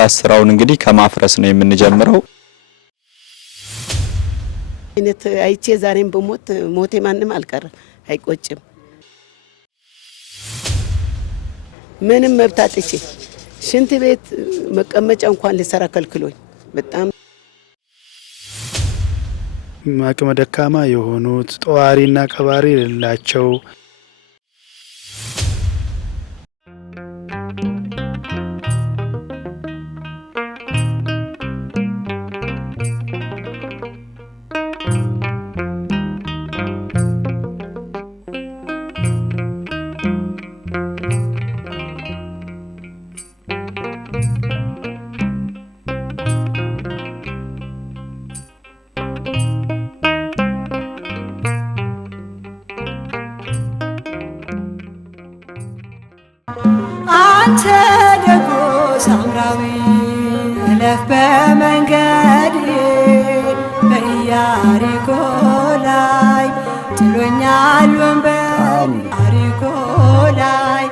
የማነሳት ስራውን እንግዲህ ከማፍረስ ነው የምንጀምረው። እነት አይቼ ዛሬም በሞት ሞቴ ማንም አልቀረ አይቆጭም። ምንም መብታጥቼ ሽንት ቤት መቀመጫ እንኳን ልሰራ ከልክሎኝ በጣም አቅመ ደካማ የሆኑት ጧሪና ቀባሪ የሌላቸው አንተ ደጎ ሳምራዊ እለፍ በመንገድ በኢያሪኮ ላይ ጥሎኛል ወንበዴ ኢያሪኮ ላይ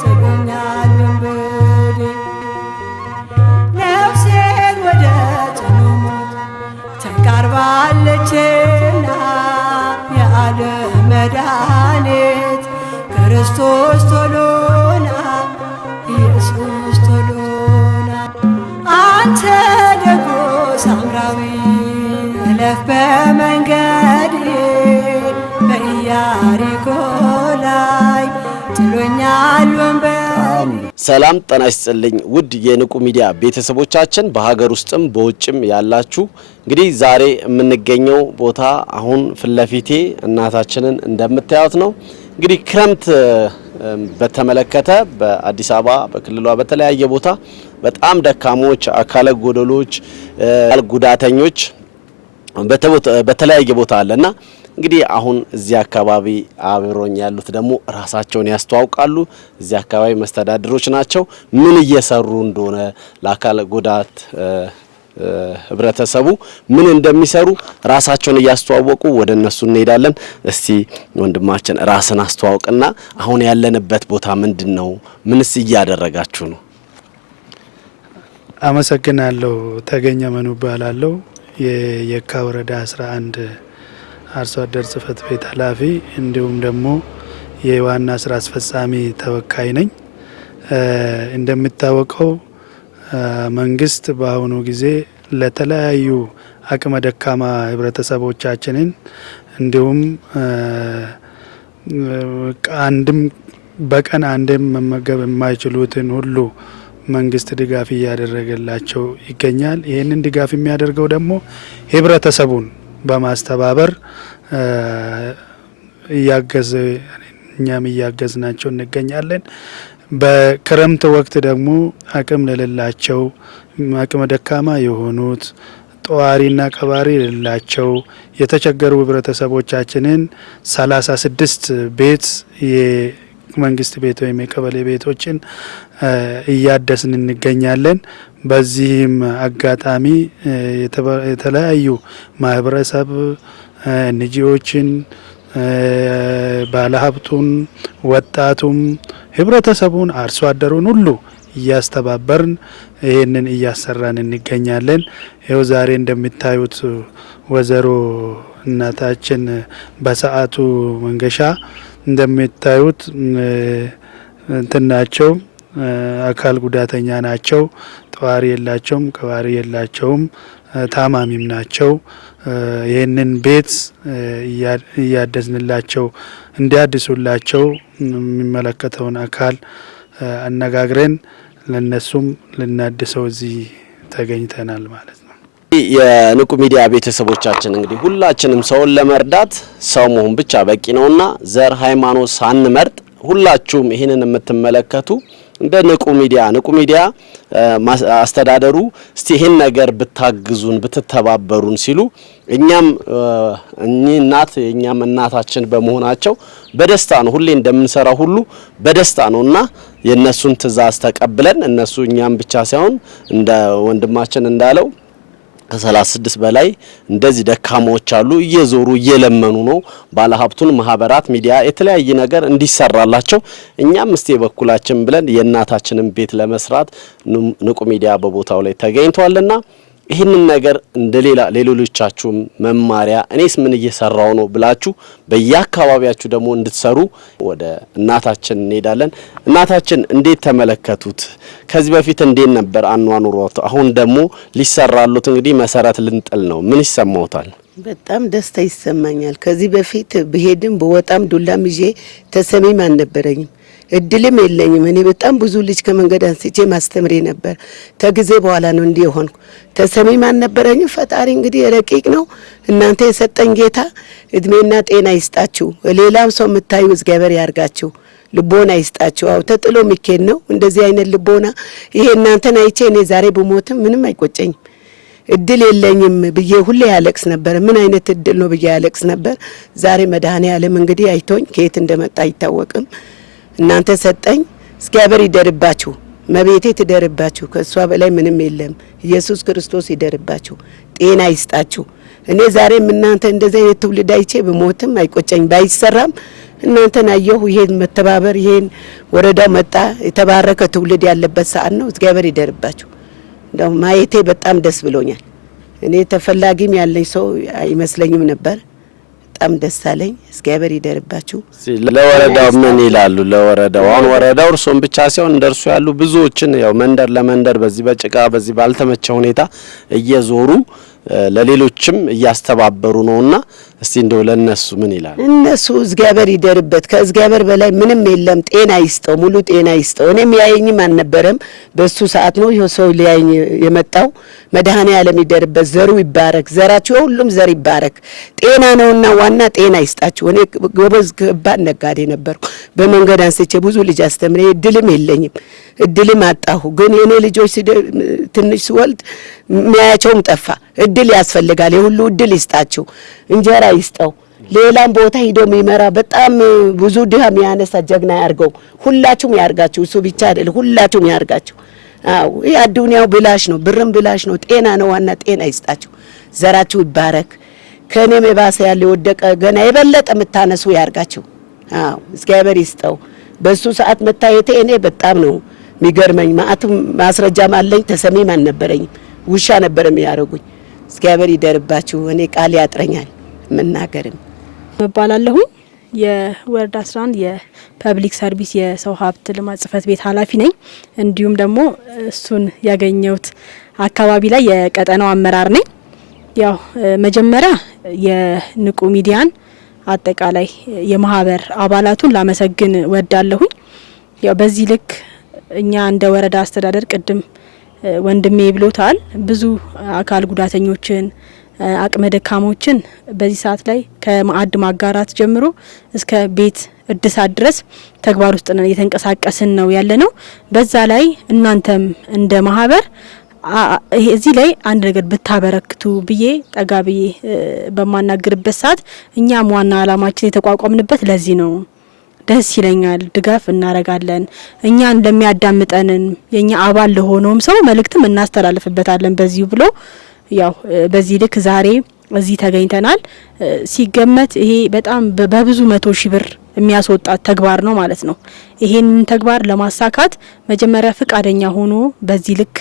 ጥሎኛል ወንበዴ ነፍሴን ወደ ጽኑ ሞት ተቃርባለችና የዓለም መድኃኒት ክርስቶስ ቶሎና ኢየሱስ ቶሎና አንተ ደጎ ሳምራዊ እለፍ በመንገድ በኢያሪኮ ላይ ጥሎኛል ወንበዴ። ሰላም ጤና ይስጥልኝ ውድ የንቁ ሚዲያ ቤተሰቦቻችን በሀገር ውስጥም በውጭም ያላችሁ እንግዲህ ዛሬ የምንገኘው ቦታ አሁን ፍለፊቴ እናታችንን እንደምታዩት ነው። እንግዲህ ክረምት በተመለከተ በአዲስ አበባ በክልሏ በተለያየ ቦታ በጣም ደካሞች አካለ ጎደሎች ጉዳተኞች በተለያየ ቦታ አለና እንግዲህ አሁን እዚህ አካባቢ አብሮኝ ያሉት ደግሞ ራሳቸውን ያስተዋውቃሉ። እዚህ አካባቢ መስተዳድሮች ናቸው። ምን እየሰሩ እንደሆነ ለአካለ ጉዳት ህብረተሰቡ ምን እንደሚሰሩ ራሳቸውን እያስተዋወቁ ወደ እነሱ እንሄዳለን። እስቲ ወንድማችን ራስን አስተዋውቅና አሁን ያለንበት ቦታ ምንድነው? ምንስ እያደረጋችሁ ነው? አመሰግናለሁ። ተገኘ መኑ እባላለሁ። የየካ ወረዳ 11 አርሶ አደር ጽህፈት ቤት ኃላፊ እንዲሁም ደግሞ የዋና ስራ አስፈጻሚ ተወካይ ነኝ። እንደሚታወቀው መንግስት በአሁኑ ጊዜ ለተለያዩ አቅመ ደካማ ህብረተሰቦቻችንን እንዲሁም በቀን አንድም መመገብ የማይችሉትን ሁሉ መንግስት ድጋፍ እያደረገላቸው ይገኛል። ይህንን ድጋፍ የሚያደርገው ደግሞ ህብረተሰቡን በማስተባበር እኛም እያገዝናቸው እንገኛለን። በክረምት ወቅት ደግሞ አቅም ለሌላቸው አቅመ ደካማ የሆኑት ጧሪና ቀባሪ የሌላቸው የተቸገሩ ህብረተሰቦቻችንን 36 ቤት የመንግስት ቤት ወይም የቀበሌ ቤቶችን እያደስን እንገኛለን። በዚህም አጋጣሚ የተለያዩ ማህበረሰብ ንጂዎችን ባለሀብቱን ወጣቱም ህብረተሰቡን አርሶ አደሩን ሁሉ እያስተባበርን ይህንን እያሰራን እንገኛለን። ይኸው ዛሬ እንደምታዩት ወዘሮ እናታችን በሰዓቱ መንገሻ እንደምታዩት እንትናቸው አካል ጉዳተኛ ናቸው። ጧሪ የላቸውም፣ ቀባሪ የላቸውም፣ ታማሚም ናቸው። ይህንን ቤት እያደስንላቸው እንዲያድሱላቸው የሚመለከተውን አካል አነጋግረን ለነሱም ልናድሰው እዚህ ተገኝተናል ማለት ነው። የንቁ ሚዲያ ቤተሰቦቻችን እንግዲህ ሁላችንም ሰውን ለመርዳት ሰው መሆን ብቻ በቂ ነውና ዘር ሃይማኖት ሳንመርጥ ሁላችሁም ይሄንን የምትመለከቱ እንደ ንቁ ሚዲያ አስተዳደሩ እስቲ ይሄን ነገር ብታግዙን ብትተባበሩን ሲሉ እኛም እኛም እናታችን በመሆናቸው በደስታ ነው ሁሌ እንደምንሰራው ሁሉ በደስታ ነውና የነሱን ትዕዛዝ ተቀብለን እነሱ እኛም ብቻ ሳይሆን እንደ ወንድማችን እንዳለው ከ36 በላይ እንደዚህ ደካማዎች አሉ እየዞሩ እየለመኑ ነው ባለሀብቱን ማህበራት ሚዲያ የተለያየ ነገር እንዲሰራላቸው እኛም እስቲ በኩላችን ብለን የእናታችንን ቤት ለመስራት ንቁ ሚዲያ በቦታው ላይ ተገኝቷልና ይህንን ነገር እንደሌላ ሌሎቻችሁ መማሪያ እኔስ ምን እየሰራው ነው ብላችሁ በየአካባቢያችሁ ደግሞ እንድትሰሩ ወደ እናታችን እንሄዳለን። እናታችን እንዴት ተመለከቱት? ከዚህ በፊት እንዴት ነበር አኗኗሮት? አሁን ደግሞ ሊሰራሉት እንግዲህ መሰረት ልንጥል ነው። ምን ይሰማውታል? በጣም ደስታ ይሰማኛል። ከዚህ በፊት ብሄድም በወጣም ዱላም ይዤ ተሰሚም አልነበረኝም፣ እድልም የለኝም። እኔ በጣም ብዙ ልጅ ከመንገድ አንስቼ ማስተምሬ ነበር። ከጊዜ በኋላ ነው እንዲህ ሆንኩ። ተሰሚም አልነበረኝም። ፈጣሪ እንግዲህ ረቂቅ ነው። እናንተ የሰጠኝ ጌታ እድሜና ጤና ይስጣችሁ። ሌላም ሰው የምታዩ እግዚአብሔር ያርጋችሁ፣ ልቦና ይስጣችሁ። አው ተጥሎ የሚኬድ ነው እንደዚህ አይነት ልቦና። ይሄ እናንተን አይቼ እኔ ዛሬ ብሞትም ምንም አይቆጨኝም። እድል የለኝም ብዬ ሁሌ ያለቅስ ነበር። ምን አይነት እድል ነው ብዬ ያለቅስ ነበር። ዛሬ መድኃኔዓለም እንግዲህ አይቶኝ ከየት እንደመጣ አይታወቅም። እናንተ ሰጠኝ። እግዚአብሔር ይደርባችሁ፣ መቤቴ ትደርባችሁ። ከሷ በላይ ምንም የለም። ኢየሱስ ክርስቶስ ይደርባችሁ፣ ጤና ይስጣችሁ። እኔ ዛሬም እናንተ እንደዚህ አይነት ትውልድ አይቼ ብሞትም አይቆጨኝ። ባይሰራም እናንተን አየሁ። ይሄን መተባበር ይሄን ወረዳው መጣ የተባረከ ትውልድ ያለበት ሰዓት ነው። እግዚአብሔር ይደርባችሁ። እንደው ማየቴ በጣም ደስ ብሎኛል። እኔ ተፈላጊም ያለኝ ሰው አይመስለኝም ነበር። በጣም ደስ አለኝ። እግዚአብሔር ይደርባችሁ። ለወረዳው ምን ይላሉ? ለወረዳው አሁን ወረዳው እርሶን ብቻ ሳይሆን እንደርሱ ያሉ ብዙዎችን ያው መንደር ለመንደር በዚህ በጭቃ በዚህ ባልተመቸ ሁኔታ እየዞሩ ለሌሎችም እያስተባበሩ ነውና እስቲ እንደው ለነሱ ምን ይላል? እነሱ እግዚአብሔር ይደርበት። ከእግዚአብሔር በላይ ምንም የለም። ጤና ይስጠው፣ ሙሉ ጤና ይስጠው። እኔም ያየኝም አልነበረም። በሱ ሰዓት ነው ይሄ ሰው ሊያየኝ የመጣው። መድኃኔዓለም ይደርበት፣ ዘሩ ይባረክ፣ ዘራችሁ ሁሉም ዘር ይባረክ። ጤና ነውና ዋና ጤና ይስጣችሁ። እኔ ጎበዝ ከባድ ነጋዴ ነበርኩ። በመንገድ አንስቼ ብዙ ልጅ አስተምሬ እድልም የለኝም፣ እድልም አጣሁ። ግን የኔ ልጆች ትንሽ ስወልድ ሚያያቸውም ጠፋ። እድል ያስፈልጋል። የሁሉ እድል ይስጣችሁ፣ እንጀራ ይስጠው። ሌላም ቦታ ሂዶ የሚመራ በጣም ብዙ ድሃ የሚያነሳ ጀግና ያርገው። ሁላችሁም ያርጋችሁ። እሱ ብቻ አይደል፣ ሁላችሁም ያርጋችሁ። አው ይሄ አዱንያው ብላሽ ነው፣ ብርም ብላሽ ነው። ጤና ነው ዋና፣ ጤና ይስጣችሁ። ዘራችሁ ይባረክ። ከኔም የባሰ ያለ ወደቀ ገና የበለጠ የምታነሱ ያርጋችሁ። አው እግዚአብሔር ይስጠው። በሱ ሰዓት መታየቴ እኔ በጣም ነው የሚገርመኝ። ማስረጃም አለኝ። ተሰሚም አልነበረኝም። ውሻ ነበር የሚያረጉኝ። እግዚአብሔር ይደርባችሁ። እኔ ቃል ያጥረኛል መናገርም እባላለሁኝ። የወረዳ 11 የፐብሊክ ሰርቪስ የሰው ሀብት ልማት ጽህፈት ቤት ኃላፊ ነኝ። እንዲሁም ደግሞ እሱን ያገኘሁት አካባቢ ላይ የቀጠናው አመራር ነኝ። ያው መጀመሪያ የንቁ ሚዲያን አጠቃላይ የማህበር አባላቱን ላመሰግን ወዳለሁኝ። ያው በዚህ ልክ እኛ እንደ ወረዳ አስተዳደር ቅድም ወንድሜ ብሎታል፣ ብዙ አካል ጉዳተኞችን አቅመ ደካሞችን በዚህ ሰዓት ላይ ከማዕድ ማጋራት ጀምሮ እስከ ቤት እድሳት ድረስ ተግባር ውስጥ ነን እየተንቀሳቀስን ነው ያለነው። በዛ ላይ እናንተም እንደ ማህበር እዚህ ላይ አንድ ነገር ብታበረክቱ ብዬ ጠጋ ብዬ በማናገርበት ሰዓት እኛም ዋና አላማችን የተቋቋምንበት ለዚህ ነው። ደስ ይለኛል። ድጋፍ እናረጋለን። እኛን ለሚያዳምጠንን የኛ አባል ለሆነውም ሰው መልእክትም እናስተላልፍበታለን በዚሁ ብሎ ያው በዚህ ልክ ዛሬ እዚህ ተገኝተናል። ሲገመት ይሄ በጣም በብዙ 100 ሺህ ብር የሚያስወጣ ተግባር ነው ማለት ነው። ይሄንን ተግባር ለማሳካት መጀመሪያ ፍቃደኛ ሆኖ በዚህ ልክ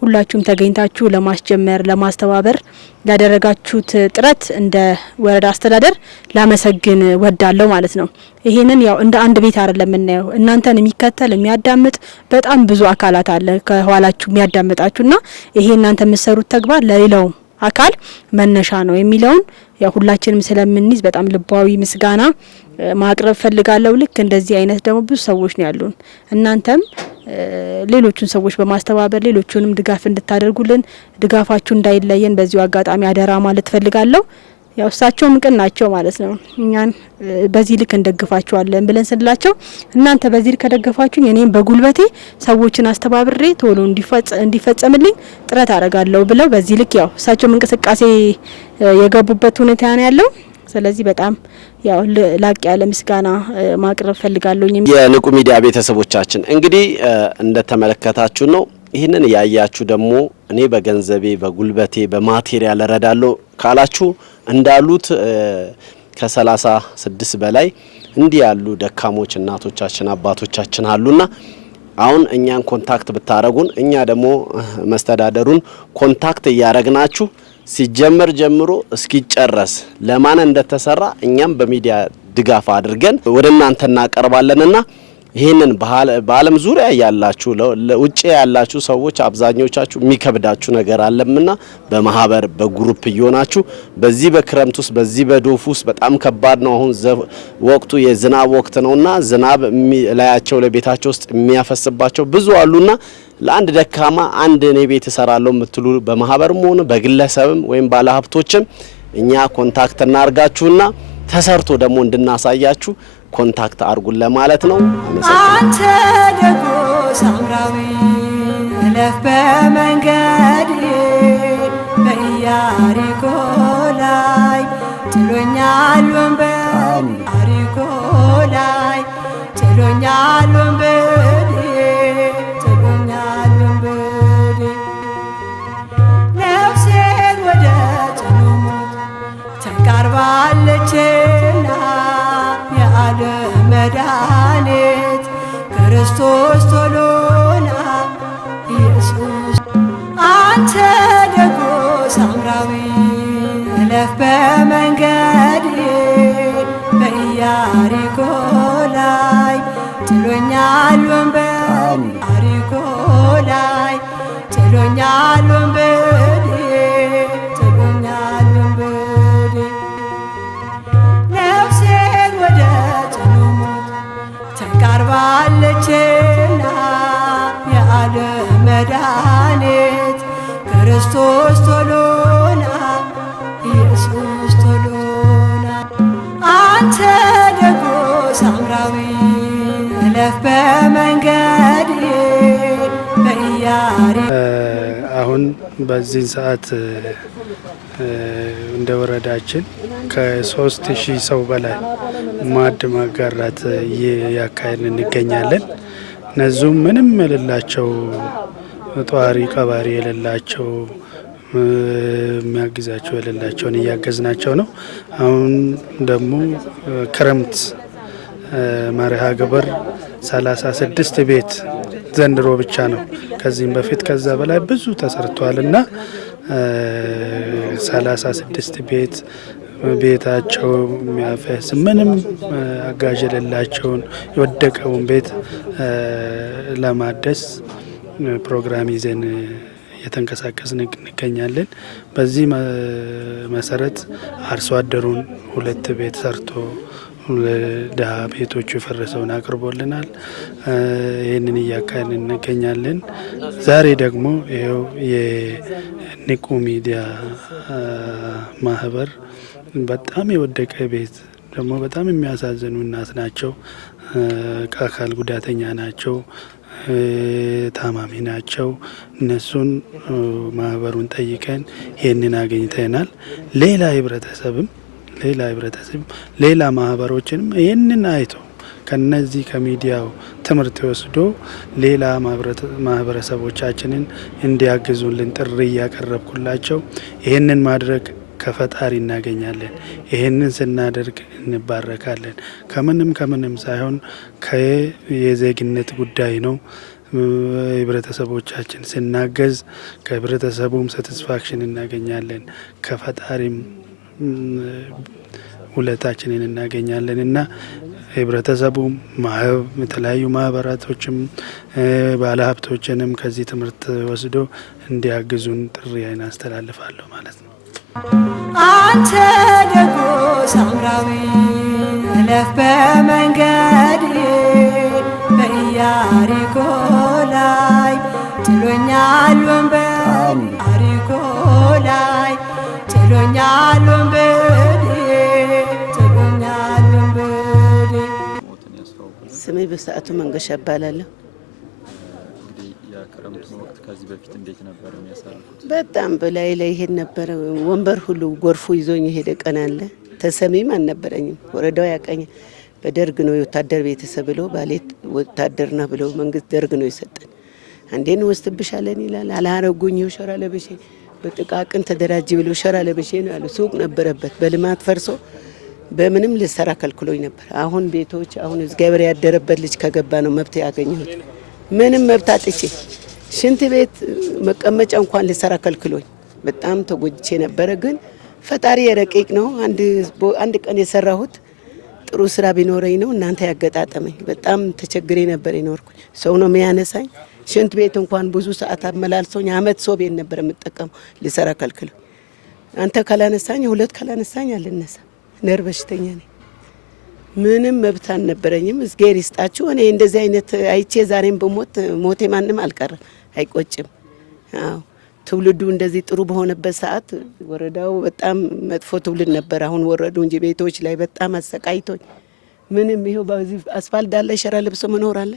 ሁላችሁም ተገኝታችሁ ለማስጀመር ለማስተባበር ያደረጋችሁት ጥረት እንደ ወረዳ አስተዳደር ላመሰግን ወዳለሁ ማለት ነው። ይሄንን ያው እንደ አንድ ቤት አይደለም የምናየው። እናንተን የሚከተል የሚያዳምጥ በጣም ብዙ አካላት አለ ከኋላችሁ የሚያዳምጣችሁና ይሄ እናንተ የምትሰሩት ተግባር ለሌላው አካል መነሻ ነው የሚለውን ያው ሁላችንም ስለምንይዝ በጣም ልባዊ ምስጋና ማቅረብ ፈልጋለሁ። ልክ እንደዚህ አይነት ደግሞ ብዙ ሰዎች ነው ያሉን። እናንተም ሌሎቹን ሰዎች በማስተባበር ሌሎቹንም ድጋፍ እንድታደርጉልን ድጋፋችሁ እንዳይለየን በዚሁ አጋጣሚ አደራ ማለት ፈልጋለሁ። ያው እሳቸውም ቅን ናቸው ማለት ነው። እኛን በዚህ ልክ እንደግፋችኋለን ብለን ስንላቸው እናንተ በዚህ ልክ ከደገፋችሁኝ እኔም በጉልበቴ ሰዎችን አስተባብሬ ቶሎ እንዲፈጸምልኝ ጥረት አደርጋለሁ ብለው በዚህ ልክ ያው እሳቸውም እንቅስቃሴ የገቡበት ሁኔታ ነው ያለው። ስለዚህ በጣም ያው ላቅ ያለ ምስጋና ማቅረብ ፈልጋለሁ። የንቁ ሚዲያ ቤተሰቦቻችን እንግዲህ እንደተመለከታችሁ ነው ይህንን ያያችሁ ደግሞ እኔ በገንዘቤ በጉልበቴ በማቴሪያል እረዳለሁ ካላችሁ እንዳሉት ከ36 በላይ እንዲህ ያሉ ደካሞች እናቶቻችን አባቶቻችን አሉና አሁን እኛን ኮንታክት ብታረጉን እኛ ደግሞ መስተዳደሩን ኮንታክት እያረግናችሁ ሲጀመር ጀምሮ እስኪጨረስ ለማን እንደተሰራ እኛም በሚዲያ ድጋፍ አድርገን ወደ እናንተ እናቀርባለንና ይሄንን በዓለም ዙሪያ ያላችሁ ለውጭ ያላችሁ ሰዎች አብዛኞቻችሁ የሚከብዳችሁ ነገር አለምና በማህበር በግሩፕ እየሆናችሁ በዚህ በክረምት ውስጥ በዚህ በዶፍ ውስጥ በጣም ከባድ ነው። አሁን ወቅቱ የዝናብ ወቅት ነውና ዝናብ ላያቸው ለቤታቸው ውስጥ የሚያፈስባቸው ብዙ አሉና ለአንድ ደካማ አንድ እኔ ቤት እሰራለሁ የምትሉ በማህበርም ሆነ በግለሰብም ወይም ባለሀብቶችም እኛ ኮንታክት እናርጋችሁና ተሰርቶ ደግሞ እንድናሳያችሁ ኮንታክት አርጉን ለማለት ነው። አንተ ደጎ ሳምራዊ እለፍ በመንገድ በኢያሪኮ ላይ ጥሎኛል ወንበር ኢያሪኮ ላይ ጥሎኛል ወንበር ጥሎኛል ወንበር ነፍሴን ወደ ጽኑ ሞት ተቃርባለችና መድኃኒት ክርስቶስ ቶሎና ኢየሱስ አንተ ደጎ ሳምራዊ እለፍ በመንገድ በኢያሪኮ ላይ ጥሎኛል ወንበር ኢያሪኮ ላይ ጥሎኛል ወንበር ጥሎኛል ወንበር ነፍሴን ወደ ተቃርባለችና የዓለም መድኃኒት ክርስቶስ ቶሎና ኢየሱስ ቶሎና አንተ ደጎ ሳምራዊ እለፍ በመንገድ በኢያሪኮ አሁን በዚህ ሰዓት እንደ ወረዳችን ከ3000 ሰው በላይ ማዕድ ማጋራት ያካሄድን እንገኛለን። እነዚህም ምንም የሌላቸው ጧሪ ቀባሪ የሌላቸው የሚያግዛቸው የሌላቸውን እያገዝናቸው ነው። አሁን ደግሞ ክረምት መርሃ ግብር 36 ቤት ዘንድሮ ብቻ ነው። ከዚህም በፊት ከዛ በላይ ብዙ ተሰርቷልና 36 ቤት ቤታቸው የሚያፈስ ምንም አጋዥ የሌላቸውን የወደቀውን ቤት ለማደስ ፕሮግራም ይዘን እየተንቀሳቀስን እንገኛለን። በዚህ መሰረት አርሶ አደሩን 2 ቤት ሰርቶ ለድሃ ቤቶቹ የፈረሰውን አቅርቦልናል። ይህንን እያካሄድን እንገኛለን። ዛሬ ደግሞ ይኸው የንቁ ሚዲያ ማህበር በጣም የወደቀ ቤት ደግሞ በጣም የሚያሳዝኑ እናት ናቸው። ከአካል ጉዳተኛ ናቸው፣ ታማሚ ናቸው። እነሱን ማህበሩን ጠይቀን ይህንን አገኝተናል። ሌላ ህብረተሰብ ሌላ ማህበሮችንም ይህንን አይቶ ከነዚህ ከሚዲያው ትምህርት ወስዶ ሌላ ማህበረሰቦቻችንን እንዲያግዙልን ጥሪ እያቀረብኩላቸው ይህንን ማድረግ ከፈጣሪ እናገኛለን። ይህንን ስናደርግ እንባረካለን። ከምንም ሳይሆን የዜግነት ጉዳይ ነው። ህብረተሰቦቻችን ስናገዝ ከህብረተሰቡም ሳቲስፋክሽን እናገኛለን፣ ከፈጣሪም ውለታችንን እናገኛለን እና ህብረተሰቡም የተለያዩ ማህበራቶችም ባለሀብቶችንም ከዚህ ትምህርት ወስዶ እንዲያግዙን ጥሪ አስተላልፋለሁ ማለት ነው። አንተ ደጎ ሳምራዊ እለፍ በመንገድ በኢያሪኮ ላይ ጥሎኛል ወንበር ኢያሪኮ ላይ ጥሎኛል ወንበር ጥሎኛል ወንበር። ስሜ በሰዓቱ መንገሻ እባላለሁ። የክረምቱን ወቅት ከዚህ በፊት እንዴት ነበር የሚያሳልፉት? በጣም በላይ ላይ ይሄድ ነበር። ወንበር ሁሉ ጎርፉ ይዞኝ የሄደ ቀን አለ። ተሰሚም አልነበረኝም። ወረዳው ያቀኛል። በደርግ ነው የወታደር ቤተሰብ ብሎ ባሌ ወታደር ነው ብሎ መንግስት ደርግ ነው የሰጠን አንዴን ወስተብሻለን ይላል። አላረጉኝ ሸራ ለበሼ በጥቃቅን ተደራጅ ብሎ ሸራ ለበሼ ነው ያለው። ሱቅ ነበረበት በልማት ፈርሶ በምንም ልሰራ ከልክሎኝ ነበር። አሁን ቤቶች አሁን እግዚአብሔር ያደረበት ልጅ ከገባ ነው መብት ያገኘሁት። ምንም መብት አጥቼ ሽንት ቤት መቀመጫ እንኳን ልሰራ ከልክሎኝ በጣም ተጎድቼ ነበረ። ግን ፈጣሪ የረቂቅ ነው። አንድ ቀን የሰራሁት ጥሩ ስራ ቢኖረኝ ነው እናንተ ያገጣጠመኝ። በጣም ተቸግሬ ነበር የኖርኩኝ። ሰው ነው የሚያነሳኝ። ሽንት ቤት እንኳን ብዙ ሰዓት አመላልሶኝ አመት ሰው ቤት ነበር የምጠቀመው ልሰራ ከልክሎኝ። አንተ ካላነሳኝ ሁለት ካላነሳኝ አልነሳ። ነር በሽተኛ ነኝ። ምንም መብት አልነበረኝም። እግዚአብሔር ይስጣችሁ። እኔ እንደዚህ አይነት አይቼ ዛሬም በሞት ሞቴ ማንም አልቀረም አይቆጭም። አዎ ትውልዱ እንደዚህ ጥሩ በሆነበት ሰዓት ወረዳው በጣም መጥፎ ትውልድ ነበር። አሁን ወረዱ እንጂ ቤቶች ላይ በጣም አሰቃይቶኝ ምንም ይሄው በዚህ አስፋልት ዳር ላይ ሸራ ለብሶ መኖር አለ።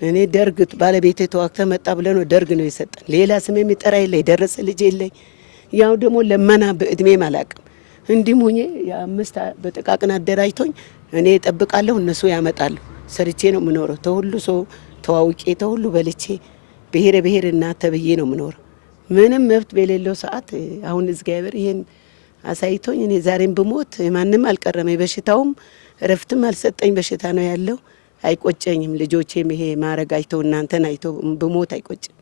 እኔ ደርግ ባለቤቴ ተዋክተ መጣ ብለ ነው ደርግ ነው የሰጠን። ሌላ ስም የሚጠራ የለ የደረሰ ልጅ የለኝ። ያው ደግሞ ለመና በእድሜ አላቅም። እንዲም ሆኜ የአምስት በጥቃቅን አደራጅቶኝ እኔ እጠብቃለሁ፣ እነሱ ያመጣሉ። ሰርቼ ነው የምኖረው። ተሁሉ ሰው ተዋውቄ ተሁሉ በልቼ ብሔረ ብሔር እናት ተብዬ ነው የምኖረው። ምንም መብት በሌለው ሰዓት አሁን እግዚአብሔር ይሄን አሳይቶኝ እኔ ዛሬም ብሞት ማንም አልቀረመኝ። በሽታውም እረፍትም አልሰጠኝ በሽታ ነው ያለው። አይቆጨኝም። ልጆቼም ይሄ ማረግ አይተው እናንተን አይተው ብሞት አይቆጭም።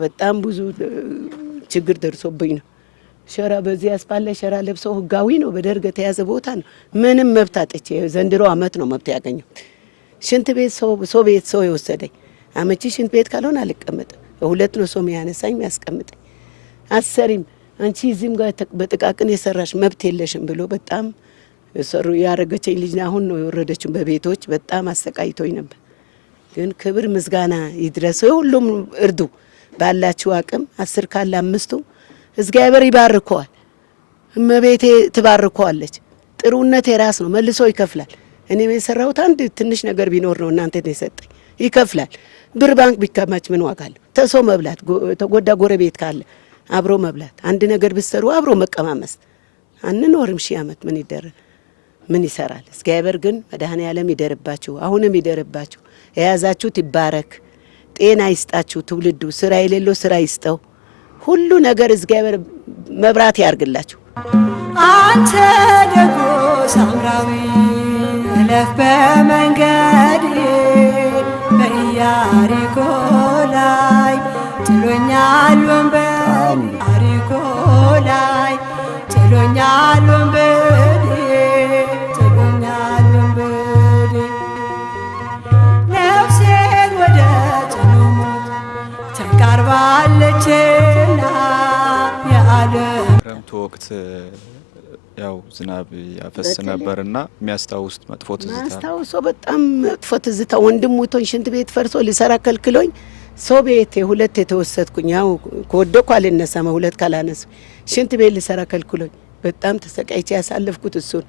በጣም ብዙ ችግር ደርሶብኝ ነው። ሸራ በዚህ አስፋልት ሸራ ለብሰው ህጋዊ ነው በደርግ የተያዘ ቦታ ነው። ምንም መብት አጥቼ ዘንድሮ አመት ነው መብት ያገኘው። ሽንት ቤት ሰው ቤት ሰው የወሰደኝ አመቺ ሽንት ቤት ካልሆነ አልቀመጥም። ሁለት ነው ሰው የሚያነሳኝ የሚያስቀምጠኝ። አሰሪም አንቺ እዚህም ጋር በጥቃቅን የሰራሽ መብት የለሽም ብሎ በጣም ሰሩ ያረገችኝ ልጅ አሁን ነው የወረደችው። በቤቶች በጣም አሰቃይቶኝ ነበር። ግን ክብር ምስጋና ይድረስ። ሁሉም እርዱ ባላችሁ አቅም 10 ካለ 5 እግዚአብሔር ይባርከዋል። እመቤቴ ትባርከዋለች። ጥሩነት የራስ ነው መልሶ ይከፍላል። እኔ የሰራሁት አንድ ትንሽ ነገር ቢኖር ነው እናንተ የሰጠኝ ይከፍላል። ብር ባንክ ቢከማች ምን ዋጋ አለው? ተሶ መብላት ተጎዳ ጎረቤት ካለ አብሮ መብላት አንድ ነገር ብትሰሩ አብሮ መቀማመስ አንኖርም። ሺህ ዓመት ምን ይደረግ ምን ይሰራል? እግዚአብሔር ግን መድኃኔዓለም ይደርባችሁ፣ አሁንም ይደርባችሁ። የያዛችሁት ይባረክ፣ ጤና ይስጣችሁ። ትውልዱ ስራ የሌለው ስራ ይስጠው። ሁሉ ነገር እግዚአብሔር መብራት ያርግላችሁ። አንተ ደጎ ሳምራዊ እለፍ በመንገድ በኢያሪኮ ላይ ጥሎኛል ወንበዴ አሪኮ ላይ ጥሎኛል ወንበዴ ጥሎኛል ወንበዴ ነፍሴን ወደ ጽኑ ሞት ተቃርባለችና የዓለም ክረምቱ ወቅት ያው ዝናብ ያፈስ ነበርና የሚያስታውስ መጥፎ ትዝታ ማስታውሰው በጣም መጥፎ ትዝታ። ወንድም ሞቶኝ ሽንት ቤት ፈርሶ ልሰራ ከልክሎኝ ሰው ቤት ሁለት የተወሰድኩኝ። ያው ከወደኩ አልነሳም ሁለት ካላነሱ ሽንት ቤት ልሰራ ከልክሎኝ በጣም ተሰቃይቼ ያሳለፍኩት እሱን።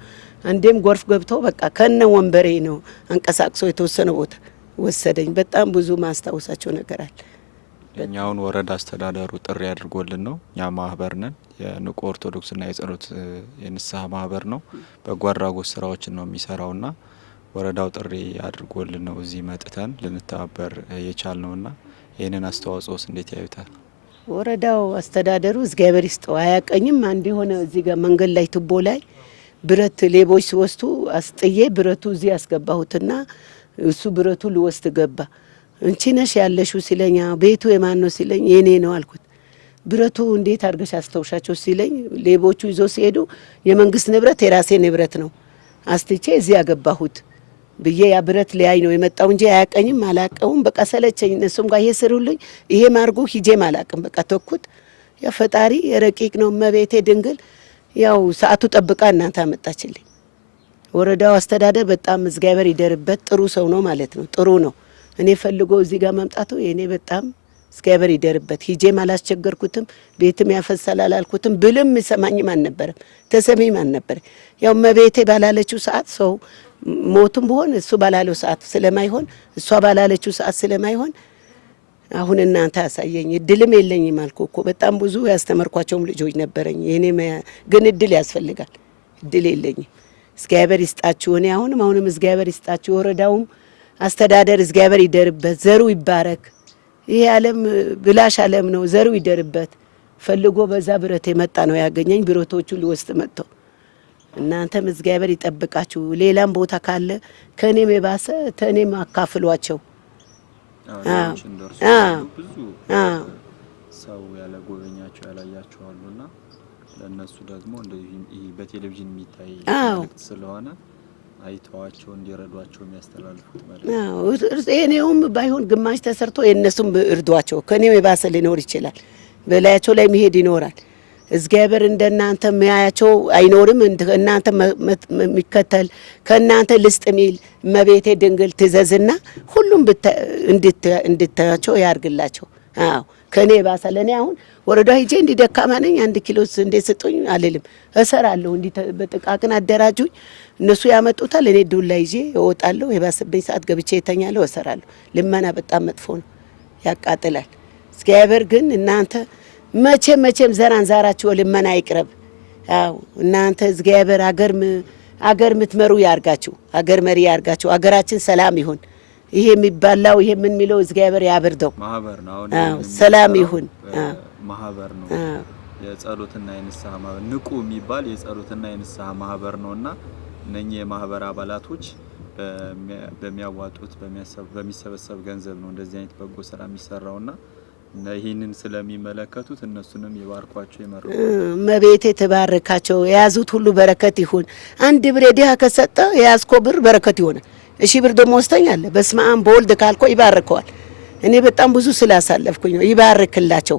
አንዴም ጎርፍ ገብቶ በቃ ከነ ወንበሬ ነው አንቀሳቅሶ የተወሰነ ቦታ ወሰደኝ። በጣም ብዙ ማስታወሳቸው ነገር አለ። እኛውን ወረዳ አስተዳደሩ ጥሪ አድርጎልን ነው። እኛ ማህበር ነን፣ የንቁ ኦርቶዶክስና የጸሎት የንስሐ ማህበር ነው። በጎ አድራጎት ስራዎችን ነው የሚሰራውና ወረዳው ጥሪ አድርጎልን ነው እዚህ መጥተን ልንተባበር የቻልነውና ይህንን አስተዋጽኦስ እንዴት ያዩታል? ወረዳው አስተዳደሩ እግዚአብሔር ይስጠው አያቀኝም። አንድ የሆነ እዚህ ጋር መንገድ ላይ ቱቦ ላይ ብረት ሌቦች ሲወስዱ አስጥዬ ብረቱ እዚህ ያስገባሁትና እሱ ብረቱ ልወስድ ገባ። እንቺ ነሽ ያለሽው ሲለኝ ቤቱ የማን ነው ሲለኝ የኔ ነው አልኩት። ብረቱ እንዴት አድርገሽ አስተውሻቸው ሲለኝ ሌቦቹ ይዞ ሲሄዱ የመንግስት ንብረት የራሴ ንብረት ነው አስትቼ እዚህ ያገባሁት ብዬ ያ ብረት ሊያይ ነው የመጣው እንጂ አያቀኝም አላቀውም። በቃ ሰለቸኝ። እነሱም ጋር ይስሩልኝ ይሄ ማርጉ ሂጄም አላቅም። በቃ ተኩት። ያ ፈጣሪ የረቂቅ ነው። እመቤቴ ድንግል ያው ሰዓቱ ጠብቃ እናንተ አመጣችልኝ። ወረዳው አስተዳደር በጣም እግዚአብሔር ይደርበት ጥሩ ሰው ነው ማለት ነው። ጥሩ ነው። እኔ ፈልጎ እዚህ ጋር መምጣቱ የኔ በጣም እግዚአብሔር ይደርበት። ሂጄም አላስቸገርኩትም። ቤትም ያፈሳል አላልኩትም። ብልም ሰማኝም አልነበረም ተሰሚም አልነበረ። ያው እመቤቴ ባላለችው ሰዓት ሰው ሞቱም ቢሆን እሱ ባላለው ሰዓት ስለማይሆን እሷ ባላለችው ሰዓት ስለማይሆን አሁን እናንተ ያሳየኝ እድልም የለኝም አልኩ እኮ። በጣም ብዙ ያስተማርኳቸውም ልጆች ነበረኝ። የኔ ግን እድል ያስፈልጋል። እድል የለኝም። እግዚአብሔር ይስጣችሁ። እኔ አሁንም እግዚአብሔር ይስጣችሁ። ወረዳውም አስተዳደር እግዚአብሔር ይደርበት፣ ዘሩ ይባረክ። ይሄ ዓለም ብላሽ ዓለም ነው። ዘሩ ይደርበት ፈልጎ በዛ ብረት የመጣ ነው ያገኘኝ። ብረቶቹን ሊወስድ መጥቶ እናንተም እግዚአብሔር ይጠብቃችሁ። ሌላም ቦታ ካለ ከኔም የባሰ ተኔም አካፍሏቸው። ብዙ ሰው ያለ ጎበኛቸው ያላያቸው አሉና ለነሱ ደግሞ እንደዚህ በቴሌቪዥን የሚታይ ስለሆነ አይተዋቸው እንዲረዷቸው የሚያስተላልፉት ማለት ነው። እኔውም ባይሆን ግማሽ ተሰርቶ የነሱም እርዷቸው። ከኔም የባሰ ሊኖር ይችላል። በላያቸው ላይ መሄድ ይኖራል። እግዚአብሔር እንደናንተ የሚያያቸው አይኖርም። እናንተ የሚከተል ከናንተ ልስጥ ሚል እመቤቴ ድንግል ትዘዝና ሁሉም እንድታያቸው ያርግላቸው። አዎ ከኔ ባሰ ለኔ አሁን ወረዳ ሂጄ እንዲደካማ ነኝ 1 ኪሎ እንደ ስጡኝ አልልም። እሰራለሁ። እንዲ በጥቃቅን አደራጁኝ። እነሱ ያመጡታል። እኔ ዱላ ይዤ እወጣለሁ። የባሰብኝ ሰዓት ገብቼ እተኛለሁ፣ እሰራለሁ። ልመና በጣም መጥፎ ነው፣ ያቃጥላል። እግዚአብሔር ግን እናንተ መቼም ዘራችሁ ልመና አይቅረብ። አዎ እናንተ እግዚአብሔር አገር ምትመሩ ያርጋችሁ፣ አገር መሪ ያርጋችሁ። አገራችን ሰላም ይሁን። ይሄ የሚባላው ይሄ ምን ሚለው እግዚአብሔር ያብርደው። ማህበር ነው አሁን ሰላም ይሁን። ማህበር ነው የጸሎትና የንስሐ ማህበር ንቁ የሚባል የጸሎትና የንስሐ ማህበር ነውና እነኚህ የማህበር አባላቶች በሚያዋጡት በሚሰበሰብ ገንዘብ ነው እንደዚህ አይነት በጎ ስራ የሚሰራውና ይህንን ስለሚመለከቱት እነሱንም ይባርኳቸው ይመርቁ። መቤቴ ተባረካቸው። የያዙት ሁሉ በረከት ይሁን። 1 ብር ድሃ ከሰጠ የያዝኮ ብር በረከት ይሆናል። እሺ ብር ደግሞ ወስተኛለ በስመ አብ በወልድ ካልኮ ይባርከዋል። እኔ በጣም ብዙ ስላሳለፍኩኝ ነው። ይባርክላቸው፣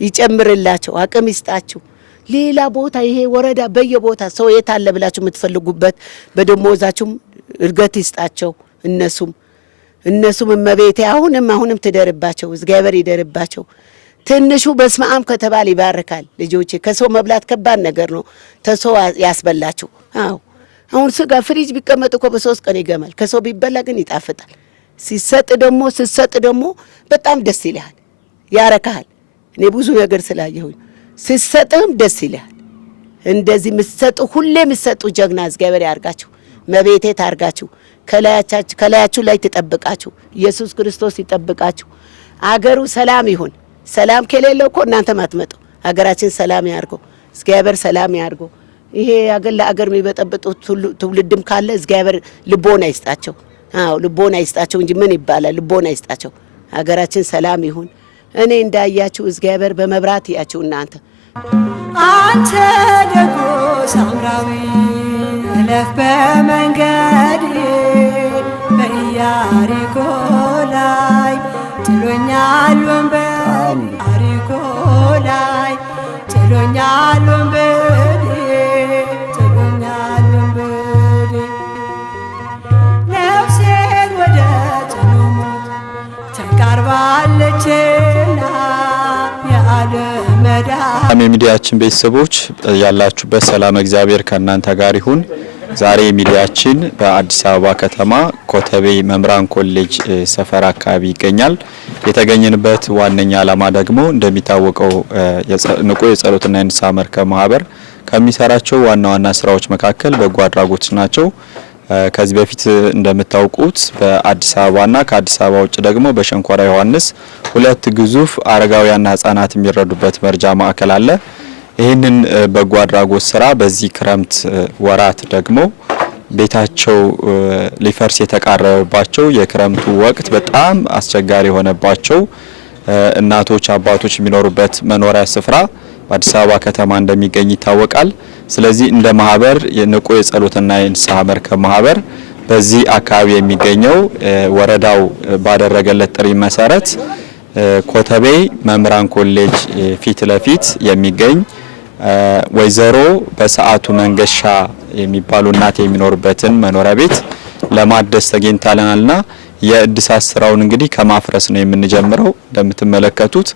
ይጨምርላቸው፣ አቅም ይስጣችሁ። ሌላ ቦታ ይሄ ወረዳ በየቦታ ሰው የት አለ ብላችሁ የምትፈልጉበት በደሞዛችሁም እርገት ይስጣቸው። እነሱም እመቤቴ አሁንም ትደርባቸው፣ እግዚአብሔር ይደርባቸው። ትንሹ በስመ አብ ከተባለ ይባርካል። ልጆቼ ከሰው መብላት ከባድ ነገር ነው። ተሰው ያስበላችሁ። አዎ አሁን ስጋ ፍሪጅ ቢቀመጥ እኮ በ3 ቀን ይገማል። ከሰው ቢበላ ግን ይጣፍጣል። ስትሰጥ ደግሞ በጣም ደስ ይልሃል፣ ያረካሃል። እኔ ብዙ ነገር ስላየሁኝ ስትሰጥም ደስ ይልሃል። እንደዚህ ምትሰጡ ሁሌ ምትሰጡ ጀግና እግዚአብሔር ያርጋችሁ፣ መቤቴ ታርጋችሁ፣ ከላያችሁ ላይ ትጠብቃችሁ። ኢየሱስ ክርስቶስ ይጠብቃችሁ። አገሩ ሰላም ይሁን። ሰላም ከሌለው እኮ እናንተም አትመጡ። አገራችን ሰላም ያርገው እግዚአብሔር፣ ሰላም ያርገው። ይሄ አገር ለአገር የሚበጠብጡ ትውልድም ካለ እግዚአብሔር ልቦና ይስጣቸው። አዎ ልቦና ይስጣቸው እንጂ ምን ይባላል? ልቦና ይስጣቸው። አገራችን ሰላም ይሁን። እኔ እንዳያችሁ እግዚአብሔር በመብራት ያችሁ። እናንተ አንተ ደጎ ሳምራዊ እለፍ በመንገድ በኢያሪኮ ላይ ጥሎኛል ወንበር አሪኮ ላይ ጥሎኛል ወንበር ጥሎኛል ወንበር ነፍሴን ወደ ጽኑ ሞት ተቃርባለችና የዓለም መዳን የሚዲያችን ቤተሰቦች ያላችሁበት ሰላም እግዚአብሔር ከእናንተ ጋር ይሁን። ዛሬ ሚዲያችን በአዲስ አበባ ከተማ ኮተቤ መምህራን ኮሌጅ ሰፈር አካባቢ ይገኛል። የተገኘንበት ዋነኛ ዓላማ ደግሞ እንደሚታወቀው ንቁ የጸሎትና የንስሐ መርከብ ማህበር ከሚሰራቸው ዋና ዋና ስራዎች መካከል በጎ አድራጎት ናቸው። ከዚህ በፊት እንደምታውቁት በአዲስ አበባና ከአዲስ አበባ ውጭ ደግሞ በሸንኮራ ዮሐንስ 2 ግዙፍ አረጋውያንና ህጻናት የሚረዱበት መርጃ ማዕከል አለ። ይህንን በጎ አድራጎት ስራ በዚህ ክረምት ወራት ደግሞ ቤታቸው ሊፈርስ የተቃረበባቸው የክረምቱ ወቅት በጣም አስቸጋሪ የሆነባቸው እናቶች፣ አባቶች የሚኖሩበት መኖሪያ ስፍራ በአዲስ አበባ ከተማ እንደሚገኝ ይታወቃል። ስለዚህ እንደ ማህበር የንቁ የጸሎትና የንስሐ መርከብ ማህበር በዚህ አካባቢ የሚገኘው ወረዳው ባደረገለት ጥሪ መሰረት ኮተቤ መምህራን ኮሌጅ ፊት ለፊት የሚገኝ ወይዘሮ በሰዓቱ መንገሻ የሚባሉ እናት የሚኖርበትን መኖሪያ ቤት ለማደስ ተገኝተናልና የእድሳት ስራውን እንግዲህ ከማፍረስ ነው የምንጀምረው። እንደምትመለከቱት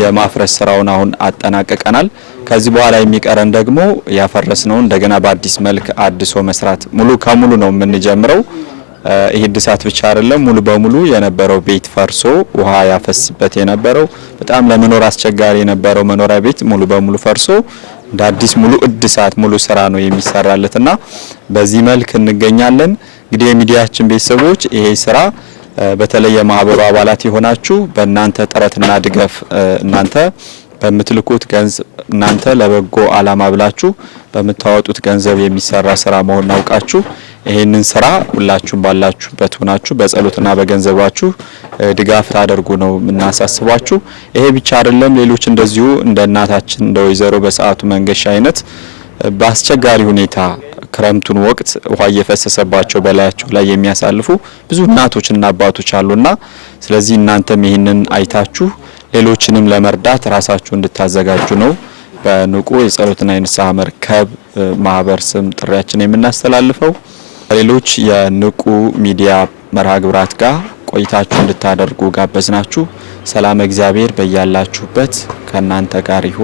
የማፍረስ ስራውን አሁን አጠናቀቀናል። ከዚህ በኋላ የሚቀረን ደግሞ ያፈረስነው እንደገና በአዲስ መልክ አድሶ መስራት ሙሉ ከሙሉ ነው የምንጀምረው። ይህ እድሳት ብቻ አይደለም፣ ሙሉ በሙሉ የነበረው ቤት ፈርሶ ውሃ ያፈስበት የነበረው በጣም ለመኖር አስቸጋሪ የነበረው መኖሪያ ቤት ሙሉ በሙሉ ፈርሶ እንደ አዲስ ሙሉ እድሳት ሙሉ ስራ ነው የሚሰራለትና በዚህ መልክ እንገኛለን። እንግዲህ የሚዲያችን ቤተሰቦች ይሄ ስራ በተለይ የማህበሩ አባላት የሆናችሁ በእናንተ ጥረትና ድጋፍ እናንተ በምትልኩት ገንዘብ እናንተ ለበጎ አላማ ብላችሁ በምታወጡት ገንዘብ የሚሰራ ስራ መሆኑን አውቃችሁ ይሄንን ስራ ሁላችሁም ባላችሁበት ሆናችሁ በጸሎትና በገንዘባችሁ ድጋፍ ታደርጉ ነው እናሳስባችሁ። ይሄ ብቻ አይደለም፣ ሌሎች እንደዚሁ እንደ እናታችን እንደ ወይዘሮ በሰዓቱ መንገሻ አይነት በአስቸጋሪ ሁኔታ ክረምቱን ወቅት ውሃ እየፈሰሰባቸው በላያቸው ላይ የሚያሳልፉ ብዙ እናቶችና አባቶች አሉና ስለዚህ እናንተም ይህንን አይታችሁ ሌሎችንም ለመርዳት ራሳችሁ እንድታዘጋጁ ነው በንቁ የጸሎትና የንስሐ መርከብ ማህበር ስም ጥሪያችን የምናስተላልፈው። ሌሎች የንቁ ሚዲያ መርሃ ግብራት ጋር ቆይታችሁ እንድታደርጉ ጋበዝናችሁ። ሰላም እግዚአብሔር በያላችሁበት ከእናንተ ጋር ይሁን።